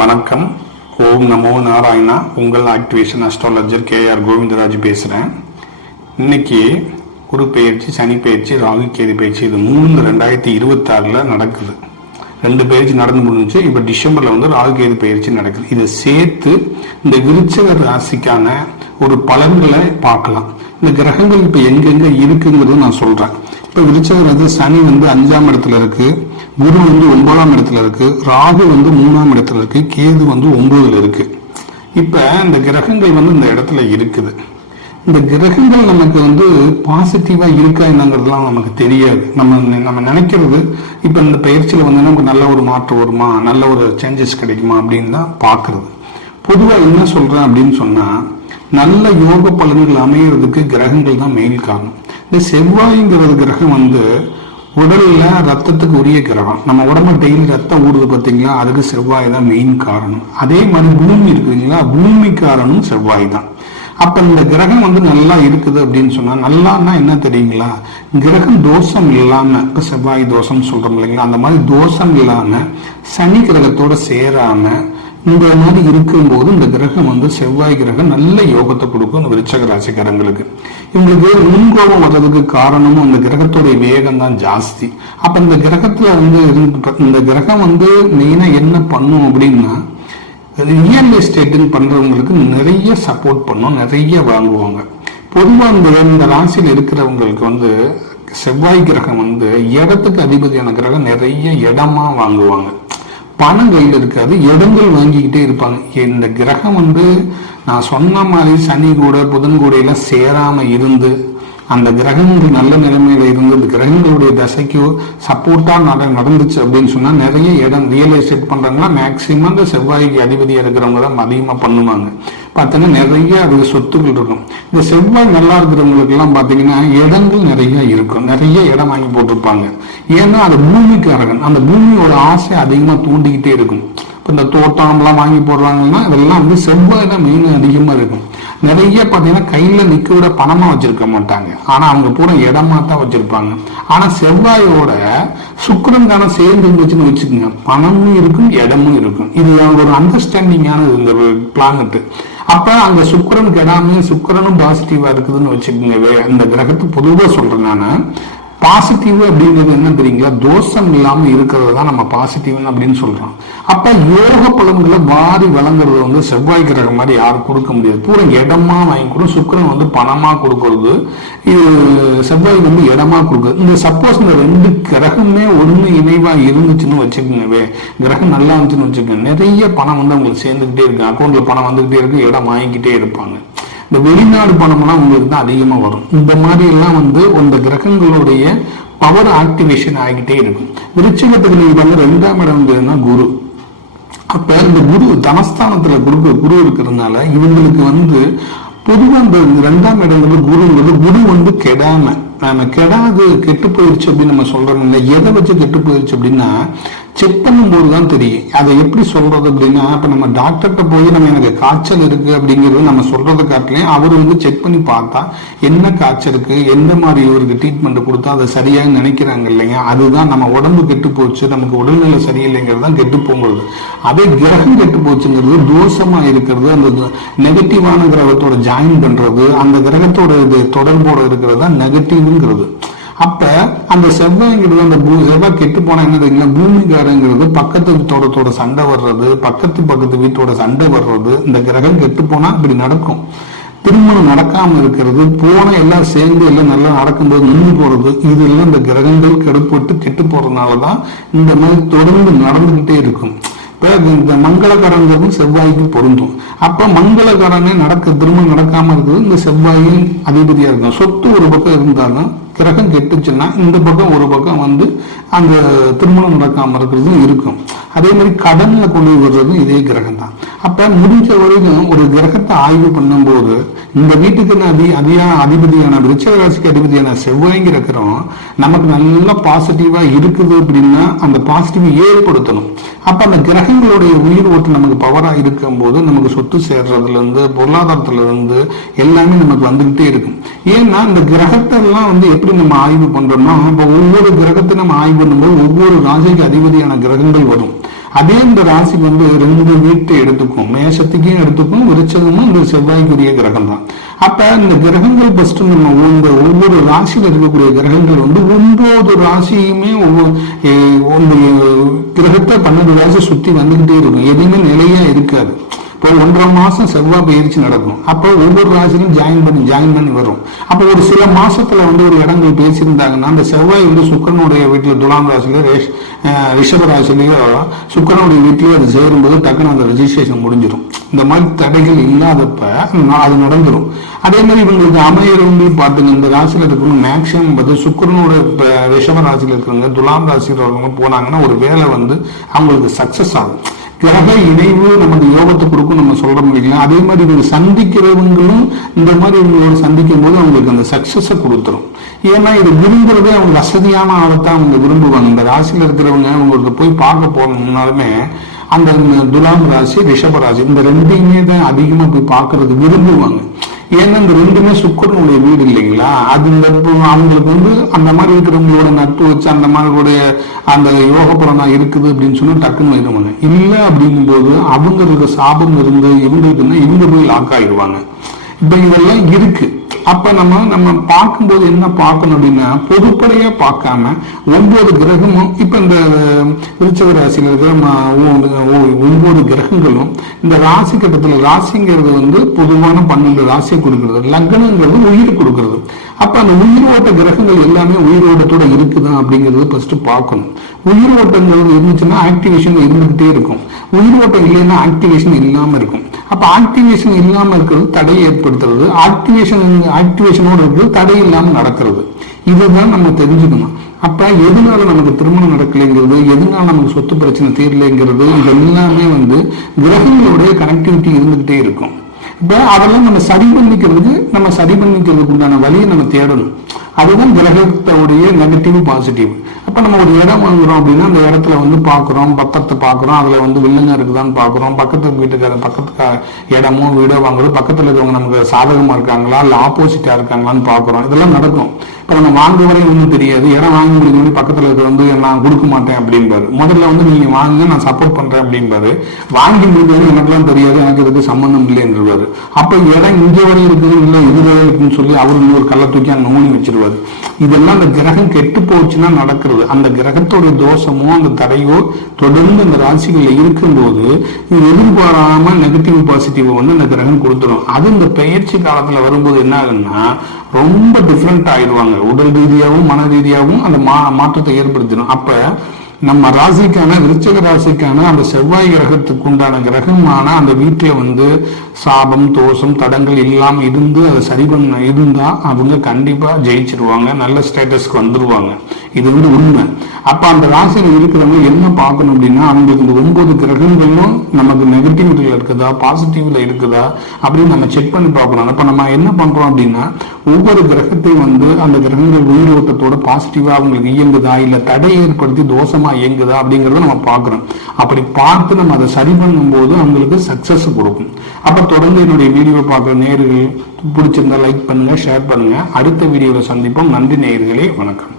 வணக்கம். ஓம் நமோ நாராயணா. உங்கள் activation astrologer KR Govindaraj பேசுகிறேன். இன்னைக்கு குரு பெயர்ச்சி, சனி பெயர்ச்சி, ராகு கேது பெயர்ச்சி, இது 3/2026 நடக்குது. 2 பெயர்ச்சி நடந்து முடிஞ்சு. இப்போ டிசம்பரில் ராகு கேது பெயர்ச்சி நடக்குது. இதை சேர்த்து இந்த விருச்சிக ராசிக்கான ஒரு பலன்களை பார்க்கலாம். இந்த கிரகங்கள் இப்போ எங்கெங்க இருக்குங்கிறது நான் சொல்றேன். இப்போ விருச்சிக ராசி சனி 5ஆம் இடத்துல இருக்கு, குரு 9ஆம் இடத்துல இருக்கு, ராகு 3ஆம் இடத்துல இருக்கு, கேது 9ல் இருக்கு. இப்ப இந்த கிரகங்கள் இந்த இடத்துல இருக்குது. இந்த கிரகங்கள் நமக்கு பாசிட்டிவா இருக்கா என்னங்கிறதுலாம் நமக்கு தெரியாது. நம்ம நினைக்கிறது இப்ப இந்த பயிற்சியில நமக்கு நல்ல ஒரு மாற்றம் வருமா, நல்ல ஒரு சேஞ்சஸ் கிடைக்குமா அப்படின்னு தான் பாக்குறது. பொதுவா என்ன சொல்றேன் அப்படின்னு சொன்னா, நல்ல யோக பலன்கள் அமைகிறதுக்கு கிரகங்கள் தான் மெயின் காரணம். இந்த செவ்வாய்ங்கிறது கிரகம் உடல்ல ரத்தத்துக்கு உரிய கிரகம். நம்ம உடம்பு டெய்லி ரத்தம் ஊடுது பார்த்தீங்களா, அதுக்கு செவ்வாய் தான் மெயின் காரணம். அதே மாதிரி பூமி இருக்குங்களா, பூமி காரணம் செவ்வாய் தான். அப்ப இந்த கிரகம் நல்லா இருக்குது அப்படின்னு சொன்னா, நல்லான்னா என்ன தெரியுங்களா, கிரகம் தோஷம் இல்லாம, இப்ப செவ்வாய் தோஷம் சொல்றோம் இல்லைங்களா, அந்த மாதிரி தோஷம் இல்லாம சனி கிரகத்தோட சேராம இந்த மாதிரி இருக்கும்போது இந்த கிரகம் செவ்வாய் கிரகம் நல்ல யோகத்தை கொடுக்கும் இந்த விருச்சிக ராசிக்காரங்களுக்கு. இவங்களுக்கு முன்கோபம் வர்றதுக்கு காரணமும் அந்த கிரகத்தோடைய வேகம் தான் ஜாஸ்தி. அப்ப இந்த கிரகத்துல இந்த கிரகம் மெயினா என்ன பண்ணும் அப்படின்னா, ரியல் எஸ்டேட்டுன்னு பண்றவங்களுக்கு நிறைய சப்போர்ட் பண்ணும், நிறைய வாங்குவாங்க. பொதுவா இந்த ராசியில் இருக்கிறவங்களுக்கு செவ்வாய் கிரகம் இடத்துக்கு அதிபதியான கிரகம், நிறைய இடமா வாங்குவாங்க. பணம் கையில் இருக்காது, இடங்கள் வாங்கிக்கிட்டே இருப்பாங்க. இந்த கிரகம் நான் சொன்ன மாதிரி சனி கூட புதன் கூட எல்லாம் சேராம இருந்து அந்த கிரகங்கள் நல்ல நிலைமையில இருந்து அந்த கிரகங்களுடைய தசைக்கு சப்போர்ட்டா நடந்துச்சு அப்படின்னு சொன்னா நிறைய இடம் ரியல் எஸ்டேட் பண்றாங்கன்னா மேக்சிமம் இந்த செவ்வாய்க்கு அதிபதியா இருக்கிறவங்க தான் அதிகமா பண்ணுவாங்க. பார்த்தீங்கன்னா நிறைய அது சொத்துக்கள் இருக்கும். இந்த செவ்வாய் நல்லா இருக்கிறவங்களுக்கு எல்லாம் பாத்தீங்கன்னா இடங்கள் நிறைய இருக்கும், நிறைய இடம் வாங்கி போட்டிருப்பாங்க. ஏன்னா அது பூமிக்காரகன், அந்த பூமியோட ஆசை அதிகமா தூண்டிக்கிட்டே இருக்கும். இப்போ இந்த தோட்டம்லாம் வாங்கி போடுறாங்கன்னா இதெல்லாம் செவ்வாய் தான் மெயின் அதிகமா இருக்கும். நிறைய பார்த்தீங்கன்னா கையில நிக்க விட பணமா வச்சிருக்க மாட்டாங்க, ஆனா அவங்க பூரா இடமா தான் வச்சிருப்பாங்க. ஆனா செவ்வாயோட சுக்கிரன் தானே சேர்ந்து இருந்துச்சுன்னு வச்சுக்கோங்க, பணமும் இருக்கும் இடமும் இருக்கும். இது ஒரு அண்டர்ஸ்டாண்டிங்கான இந்த பிளானட். அப்ப அந்த சுக்கிரன் கெடாம சுக்கிரனும் பாசிட்டிவா இருக்குதுன்னு வச்சுக்கோங்க. இந்த கிரகத்தை பொதுவா சொல்றேன் நானு. பாசிட்டிவ் அப்படிங்கிறது என்ன தெரியுங்களா, தோஷம் இல்லாம இருக்கிறது தான் நம்ம பாசிட்டிவ் அப்படின்னு சொல்றோம். அப்ப யோக பலன்களை வாரி வழங்குறது செவ்வாய் கிரகம் மாதிரி யாரும் கொடுக்க முடியாது. பூரா இடமா வாங்கி கூட, சுக்கிரன் பணமா கொடுக்கறது, இது செவ்வாய் இடமா கொடுக்குறது. இந்த சப்போஸ் இந்த 2 கிரகமே ஒண்ணு இணைவா இருந்துச்சுன்னு வச்சுக்கோங்க, கிரகம் நல்லா இருந்துச்சுன்னு வச்சுக்கோங்க, நிறைய பணம் உங்களுக்கு சேர்ந்துகிட்டே இருக்கு, அக்கௌண்ட்ல பணம் வந்துகிட்டே இருக்கு, இடம் வாங்கிக்கிட்டே இருப்பாங்க. இந்த வெளிநாடு பணம்லாம் உங்களுக்கு தான் அதிகமா வரும். இந்த மாதிரி எல்லாம் இந்த கிரகங்களுடைய பவர் ஆக்டிவேஷன் ஆகிட்டே இருக்கும். விருச்சிகத்துக்கு நீங்க 2ஆம் இடம் குரு. அப்ப இந்த குரு தனஸ்தானத்துல குரு இருக்கிறதுனால இவங்களுக்கு பொதுவா இந்த 2ஆம் இடங்கிறது குரு கெடாம நம்ம கெடாது கெட்டு போயிடுச்சு அப்படின்னு நம்ம சொல்றோம் இல்லை. எதை வச்சு கெட்டு போயிடுச்சு அப்படின்னா செக் பண்ணும்போது தான் தெரியும். அதை எப்படி சொல்றது அப்படின்னா, இப்ப நம்ம டாக்டர்கிட்ட போய் நம்ம எனக்கு காய்ச்சல் இருக்கு அப்படிங்கிறது நம்ம சொல்றதை காட்டிலையும் அவர் செக் பண்ணி பார்த்தா என்ன காய்ச்சல் இருக்கு, எந்த மாதிரி இவருக்கு ட்ரீட்மெண்ட் கொடுத்தா அதை சரியாக நினைக்கிறாங்க இல்லைங்க. அதுதான் நம்ம உடம்பு கெட்டு போச்சு, நமக்கு உடல்நிலை சரியில்லைங்கிறது தான் கெட்டு போங்கிறது. அதே கிரகம் கெட்டு போச்சுங்கிறது தோஷமா இருக்கிறது, அந்த நெகட்டிவான கிரகத்தோட ஜாயின் பண்றது, அந்த கிரகத்தோட தொடர்போட இருக்கிறது தான் நெகட்டிவ்ங்கிறது. அப்ப அந்த செவ்வாய்ங்கிறது அந்த செவ்வாய் கெட்டு போனா என்ன தெரியுங்களா, பூமிகாரங்கிறது பக்கத்து தோட்டத்தோட சண்டை வர்றது, பக்கத்து வீட்டோட சண்டை வர்றது. இந்த கிரகம் கெட்டு போனா இப்படி நடக்கும். திருமணம் நடக்காம இருக்கிறது, போன எல்லாம் சேர்ந்து எல்லாம் நல்லா நடக்கும்போது நின்று போறது, இது எல்லாம் இந்த கிரகங்கள் கெட்டு போறதுனாலதான் இந்த மாதிரி தொடர்ந்து நடந்துகிட்டே இருக்கும். இந்த மங்களகரங்கிறதும் செவ்வாய்க்கு பொருந்தும். அப்ப மங்களகரனே திருமணம் நடக்காம இருக்குது, இந்த செவ்வாயின் அதிபதியா இருக்கும். சொத்து ஒரு பக்கம் இருந்தாலும் கிரகம் கெட்டுச்சுன்னா இந்த பக்கம் ஒரு பக்கம் அந்த திருமணம் நடக்காம இருக்கிறதும் இருக்கும். அதே மாதிரி கடன்ல கொண்டு வர்றதும் இதே கிரகம் தான். அப்ப முடிஞ்ச வரைக்கும் ஒரு கிரகத்தை ஆய்வு பண்ணும்போது இந்த வீட்டுக்கு அதிபதியான விருச்சிக ராசிக்கு அதிபதியான செவ்வாய்ங்கிற கிரகம் நமக்கு நல்லா பாசிட்டிவா இருக்குது அப்படின்னா அந்த பாசிட்டிவ் ஏற்படுத்தணும். அப்ப அந்த கிரகங்களுடைய உயிர் ஓட்டு நமக்கு பவரா இருக்கும் போது நமக்கு சொத்து சேர்றதுல இருந்து பொருளாதாரத்துல இருந்து எல்லாமே நமக்கு வந்துகிட்டே இருக்கும். ஏன்னா இந்த கிரகத்தை எல்லாம் எப்படி நம்ம ஆய்வு பண்றோம்னா, இப்ப ஒவ்வொரு கிரகத்தை நம்ம ஆய்வு பண்ணும்போது ஒவ்வொரு ராசிக்கு அதிபதியான கிரகங்கள் வரும். அதே இந்த ராசிக்கு வந்து 2 வீட்டை எடுத்துக்கும், மேஷத்துக்கையும் எடுத்துக்கும், விருச்சகமும் இந்த செவ்வாய்க்குரிய கிரகம் தான். அப்ப இந்த கிரகங்கள் ஃபர்ஸ்ட் நம்ம இந்த ஒவ்வொரு ராசியில இருக்கக்கூடிய கிரகங்கள் வந்து 9 ராசியுமே ஒவ்வொரு கிரகத்தை 12 ராசி சுத்தி வந்துகிட்டே இருக்கும், எதுவுமே நிலையா இருக்காது. இப்போ 1.5 மாசம் செவ்வாய் பயிற்சி நடக்கும். அப்போ ஒவ்வொரு ராசிலும் ஜாயின் பண்ணி வரும். அப்போ ஒரு சில மாசத்துல வந்து ஒரு இடங்கள் பேசியிருந்தாங்கன்னா அந்த செவ்வாய் வந்து சுக்கரனுடைய வீட்டுல துலாம் ராசியில ரிஷப ராசிலேயோ சுக்கரனுடைய வீட்லயோ அது சேரும்போது டக்குன்னு அந்த ரெஜிஸ்ட்ரேஷன் முடிஞ்சிடும். இந்த மாதிரி தடைகள் இல்லாதப்ப அது நடந்துடும். அதே மாதிரி இவங்களுக்கு அமையறவங்க பார்த்துங்க, இந்த ராசியில இருக்கிறவங்க மேக்சிமம் பார்த்து சுக்கரனோட ரிஷப ராசியில இருக்கிறவங்க துலாம் ராசியில் இருக்கிறவங்க போனாங்கன்னா ஒரு வேலை வந்து அவங்களுக்கு சக்சஸ் ஆகும். கிரக இணைவு நமக்கு யோகத்தை கொடுக்கும் நம்ம சொல்ற முடியல. அதே மாதிரி இவங்க சந்திக்கிறவங்களும் இந்த மாதிரி இவங்களோட சந்திக்கும் போது அவங்களுக்கு அந்த சக்சஸை கொடுத்துரும். ஏன்னா இது விரும்புறதே அவங்க வசதியான ஆளத்தான் அவங்க விரும்புவாங்க. இந்த ராசியில இருக்கிறவங்க அவங்களுக்கு போய் பார்க்க போனாலுமே அந்த துலாம் ராசி ரிஷப ராசி இந்த 2யுமே தான் அதிகமா போய் பார்க்கறது விரும்புவாங்க. ஏன்னா இந்த 2மே சுக்கரனுடைய வீடு இல்லைங்களா, அது இந்த அவங்களுக்கு வந்து அந்த மாதிரி இருக்கிறவங்களோட நட்பு வச்சு அந்த மாதிரியோடைய அந்த யோக பலனா இருக்குது அப்படின்னு சொல்லி டக்குன்னு இதுவாங்க. இல்லை அப்படிங்கும் போது அவங்களுக்கு சாபம் இருந்து இவங்களுக்குன்னா இவங்க போய் லாக் ஆகிடுவாங்க. இப்ப இதெல்லாம் இருக்கு. அப்ப நம்ம பார்க்கும்போது என்ன பார்க்கணும் அப்படின்னா பொதுப்படையா பார்க்காம 9 கிரகமும் இப்ப இந்த விருச்சிக ராசியில இருக்கிற 9 கிரகங்களும் இந்த ராசி கட்டத்துல ராசிங்கிறது வந்து பொதுவான 12 ராசியை கொடுக்கிறது, லக்னங்கிறது உயிர் கொடுக்கிறது. அப்ப அந்த உயிரோட்ட கிரகங்கள் எல்லாமே உயிரோட்டத்தோட இருக்குதா அப்படிங்கிறது ஃபர்ஸ்ட் பார்க்கணும். உயிரோட்டங்கள் இருந்துச்சுன்னா ஆக்டிவேஷன் இருந்துகிட்டே இருக்கும், உயிரோட்டம் இல்லைன்னா ஆக்டிவேஷன் இல்லாம இருக்கும். அப்ப ஆக்டிவேஷன் இல்லாம இருக்கிறது தடையை ஏற்படுத்துறது, ஆக்டிவேஷனோட இருக்கிறது தடை இல்லாம நடக்கிறது. இதுதான் நம்ம தெரிஞ்சுக்கணும். அப்ப எதனால நமக்கு திருமணம் நடக்கலைங்கிறது, எதனால நமக்கு சொத்து பிரச்சனை தீரலைங்கிறது, இது எல்லாமே வந்து கிரகங்களுடைய கனெக்டிவிட்டி இருந்துகிட்டே இருக்கும். இப்ப அதெல்லாம் நம்ம சரி பண்ணிக்கிறதுக்கு உண்டான வழியை நம்ம தேடணும். அதுதான் கிரகத்தோடைய நெகட்டிவ் பாசிட்டிவ். அப்ப நம்ம ஒரு இடம் வாங்குறோம் அப்படின்னா அந்த இடத்துல வந்து பாக்குறோம், பத்திரத்தை பாக்குறோம், அதுல வந்து வில்லங்க இருக்குதான்னு பாக்குறோம், பக்கத்து இடமோ வீடோ வாங்குறோம், பக்கத்துல இருக்கிறவங்க நமக்கு சாதகமா இருக்காங்களா இல்ல ஆப்போசிட்டா இருக்காங்களான்னு பாக்குறோம். இதெல்லாம் நடக்கும். இப்ப நம்ம வாங்க வரையும் ஒன்றும் தெரியாது, இடம் வாங்கி முடிஞ்சு பக்கத்துல இருக்க வந்து நான் கொடுக்க மாட்டேன் அப்படின்பாரு. முதல்ல வந்து நீங்க வாங்க நான் சப்போர்ட் பண்றேன் அப்படின்பாரு. வாங்கி முடிஞ்சது எனக்குலாம் தெரியாது, எனக்கு இதுக்கு சம்பந்தம் இல்லைன்றாரு. அப்ப இடம் இங்க வரை இருக்குது இல்ல இதுவரை இருக்குன்னு சொல்லி அவரு இன்னொரு கல்லை தூக்கி அங்க நோண்டி வச்சிருவாரு. இதெல்லாம் அந்த கிரகம் கெட்டு போச்சுன்னா நடக்கிறது. அந்த கிரகத்தோடைய தோஷமோ அந்த தடையோ தொடர்ந்து அந்த ராசிகள்ல இருக்கும்போது எதிர்பாராம நெகட்டிவ் பாசிட்டிவ் வந்து அந்த கிரகம் கொடுத்துரும். அது இந்த பெயர்ச்சி காலத்துல வரும்போது என்ன ஆகுன்னா ரொம்ப டிஃப்ரெண்ட் ஆயிடுவாங்க. உடல் ரீதியாகவும் மன ரீதியாகவும் அந்த மாற்றத்தை ஏற்படுத்திடும். அப்ப நம்ம ராசிக்கான விருச்சிக ராசிக்கான அந்த செவ்வாய் கிரகத்துக்கு உண்டான கிரகமான அந்த வீட்டுல வந்து சாபம் தோஷம் தடங்கள் இல்லாம இருந்து அதை சரி பண்ண இருந்தா அவங்க கண்டிப்பா ஜெயிச்சிருவாங்க, நல்ல ஸ்டேட்டஸ்க்கு வந்துருவாங்க. இது வந்து உண்மை. அப்ப அந்த ராசியில் இருக்கிறவங்க என்ன பார்க்கணும் அப்படின்னா அவங்களுக்கு இந்த 9 கிரகங்களும் நமக்கு நெகட்டிவிட்டியில இருக்குதா பாசிட்டிவ்ல இருக்குதா அப்படின்னு நம்ம செக் பண்ணி பார்க்கணும். அப்ப நம்ம என்ன பண்றோம் அப்படின்னா ஒவ்வொரு கிரகத்தையும் வந்து அந்த கிரகங்கள் உயிரோட்டத்தோட பாசிட்டிவா அவங்களுக்கு இயங்குதா இல்ல தடை ஏற்படுத்தி தோஷமா இயங்குதா அப்படிங்கறத நம்ம பார்க்கிறோம். அப்படி பார்த்து நம்ம அதை சரி பண்ணும் போது அவங்களுக்கு சக்சஸ் கொடுக்கும். அப்ப தொடர்ந்து என்னுடைய வீடியோ பார்க்குற நேயர்கள் பிடிச்சிருந்தா லைக் பண்ணுங்க, ஷேர் பண்ணுங்க. அடுத்த வீடியோல சந்திப்போம். நன்றி நேயர்களே, வணக்கம்.